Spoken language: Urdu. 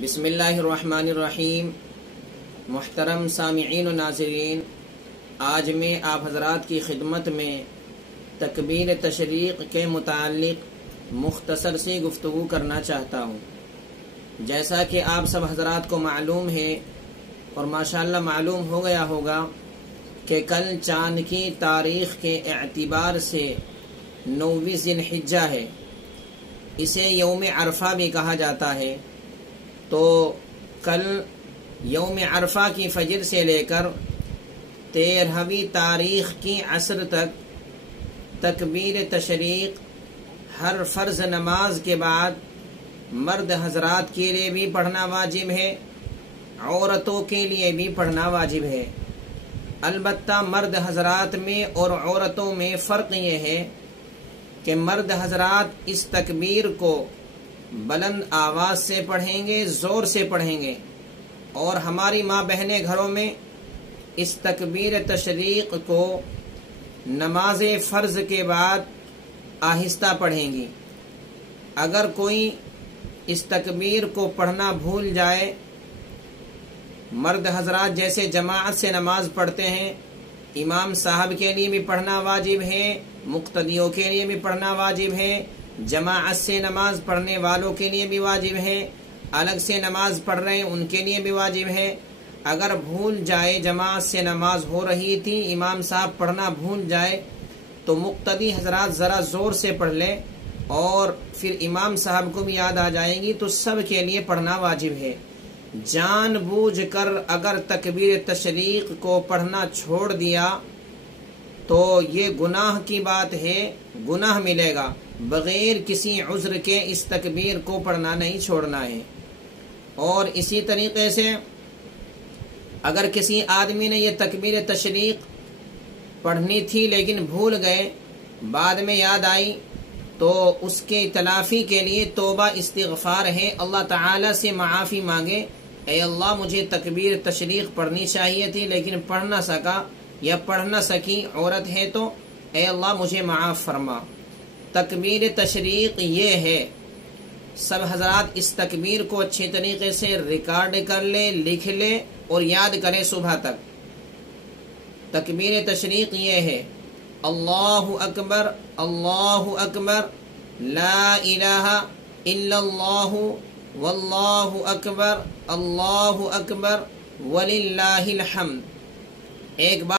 بسم اللہ الرحمن الرحیم۔ محترم سامعین و ناظرین، آج میں آپ حضرات کی خدمت میں تکبیر تشریق کے متعلق مختصر سی گفتگو کرنا چاہتا ہوں۔ جیسا کہ آپ سب حضرات کو معلوم ہے اور ماشاءاللہ معلوم ہو گیا ہوگا کہ کل چاند کی تاریخ کے اعتبار سے 9 ذی الحجہ ہے، اسے یوم عرفہ بھی کہا جاتا ہے۔ تو کل یوم عرفہ کی فجر سے لے کر 13ویں تاریخ کی عصر تک تکبیر تشریق ہر فرض نماز کے بعد مرد حضرات کے لیے بھی پڑھنا واجب ہے، عورتوں کے لیے بھی پڑھنا واجب ہے۔ البتہ مرد حضرات میں اور عورتوں میں فرق یہ ہے کہ مرد حضرات اس تکبیر کو بلند آواز سے پڑھیں گے، زور سے پڑھیں گے، اور ہماری ماں بہنیں گھروں میں اس تکبیر تشریق کو نماز فرض کے بعد آہستہ پڑھیں گی۔ اگر کوئی اس تکبیر کو پڑھنا بھول جائے، مرد حضرات جیسے جماعت سے نماز پڑھتے ہیں، امام صاحب کے لیے بھی پڑھنا واجب ہے، مقتدیوں کے لیے بھی پڑھنا واجب ہے، جماعت سے نماز پڑھنے والوں کے لیے بھی واجب ہے، الگ سے نماز پڑھ رہے ہیں ان کے لیے بھی واجب ہے۔ اگر بھول جائے، جماعت سے نماز ہو رہی تھی، امام صاحب پڑھنا بھول جائے تو مقتدی حضرات ذرا زور سے پڑھ لیں، اور پھر امام صاحب کو بھی یاد آ جائے گی تو سب کے لیے پڑھنا واجب ہے۔ جان بوجھ کر اگر تکبیر تشریق کو پڑھنا چھوڑ دیا تو یہ گناہ کی بات ہے، گناہ ملے گا۔ بغیر کسی عذر کے اس تکبیر کو پڑھنا نہیں چھوڑنا ہے۔ اور اسی طریقے سے اگر کسی آدمی نے یہ تکبیر تشریق پڑھنی تھی لیکن بھول گئے، بعد میں یاد آئی، تو اس کے تلافی کے لیے توبہ استغفار ہے، اللہ تعالی سے معافی مانگے، اے اللہ مجھے تکبیر تشریق پڑھنی چاہیے تھی لیکن پڑھ نہ سکا یا پڑھ نہ سکی، عورت ہے تو اے اللہ مجھے معاف فرما۔ تکبیر تشریق یہ ہے، سب حضرات اس تکبیر کو اچھے طریقے سے ریکارڈ کر لے، لکھ لے اور یاد کرے صبح تک۔ تکبیر تشریق یہ ہے: اللہ اکبر، اللہ اکبر، لا الہ الا اللہ، واللہ اکبر، اللہ اکبر، وللہ الحمد۔ ایک بار